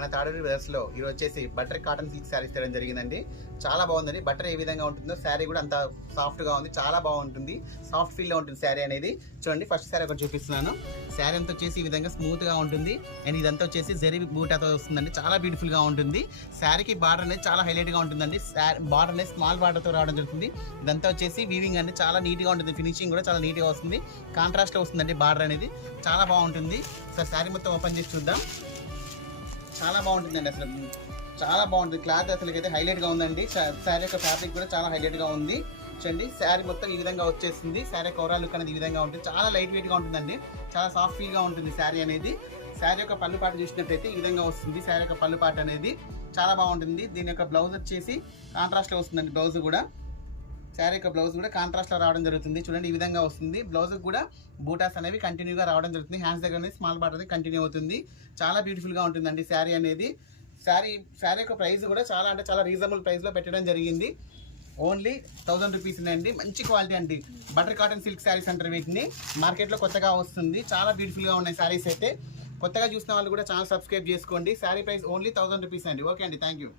మన తాడూరి బ్రదర్స్లో ఈరోజు వచ్చేసి బటర్ కాటన్ సిల్క్ శారీస్ తేవడం జరిగిందండి. చాలా బాగుందండి. బటర్ ఏ విధంగా ఉంటుందో శారీ కూడా అంత సాఫ్ట్గా ఉంది, చాలా బాగుంటుంది, సాఫ్ట్ ఫీల్లో ఉంటుంది శారీ అనేది. చూడండి, ఫస్ట్ శారీ ఒకటి చూపిస్తున్నాను. శారీ అంతా వచ్చేసి ఈ విధంగా స్మూత్గా ఉంటుంది అండ్ ఇదంతా వచ్చేసి జరీ బూటాతో వస్తుందండి. చాలా బ్యూటిఫుల్గా ఉంటుంది. శారీకి బార్డర్ అనేది చాలా హైలైట్గా ఉంటుందండి. బార్డర్ అనేది స్మాల్ బార్డర్తో రావడం జరుగుతుంది. ఇదంతా వచ్చేసి వీవింగ్ అనేది చాలా నీట్గా ఉంటుంది, ఫినిషింగ్ కూడా చాలా నీట్గా వస్తుంది. కాంట్రాస్ట్లో వస్తుందండి బార్డర్ అనేది, చాలా బాగుంటుంది. సార్ శారీ మొత్తం ఓపెన్ చేసి చూద్దాం. చాలా బాగుంటుందండి, అసలు చాలా బాగుంటుంది. క్లాత్ అసలు అయితే హైలైట్గా ఉందండి. శారీ యొక్క ఫ్యాబ్రిక్ కూడా చాలా హైలైట్గా ఉంది. చూడండి, శారీ మొత్తం ఈ విధంగా వచ్చేసింది. శారీ ఓవరాల్ లుక్ అనేది ఈ విధంగా ఉంటుంది. చాలా లైట్ వెయిట్గా ఉంటుందండి, చాలా సాఫ్ట్ ఫీల్గా ఉంటుంది శారీ అనేది. శారీ యొక్క పళ్ళు పాట చూసినట్టయితే ఈ విధంగా వస్తుంది. శారీ యొక్క పళ్ళు పాట అనేది చాలా బాగుంటుంది. దీని యొక్క బ్లౌజ్ వచ్చేసి కాంట్రాస్ట్లో వస్తుందండి. బ్లౌజ్ కూడా శారీ యొక్క బ్లౌజ్ కూడా కాంట్రాస్ట్లో రావడం జరుగుతుంది. చూడండి, ఈ విధంగా వస్తుంది. బ్లౌజ్ కూడా బూటాస్ అనేవి కంటిన్యూగా రావడం జరుగుతుంది. హ్యాండ్స్ దగ్గర అనేది స్మాల్ బార్డర్ అనేది కంటిన్యూ అవుతుంది. చాలా బ్యూటిఫుల్గా ఉంటుందండి శారీ అనేది. శారీ యొక్క ప్రైస్ కూడా చాలా అంటే చాలా రీజనబుల్ ప్రైస్లో పెట్టడం జరిగింది. ఓన్లీ 1000 రూపీస్ అండి. మంచి క్వాలిటీ అండి. బటర్ కాటన్ సిల్క్ శారీస్ అంటారు వీటిని. మార్కెట్లో కొత్తగా వస్తుంది. చాలా బ్యూటిఫుల్గా ఉన్నాయి శారీస్ అయితే. కొత్తగా చూసిన వాళ్ళు కూడా ఛానల్ సబ్స్క్రైబ్ చేసుకోండి. శారీ ప్రైస్ ఓన్లీ 1000 రూపీస్ అండి. ఓకే అండి, థ్యాంక్ యూ.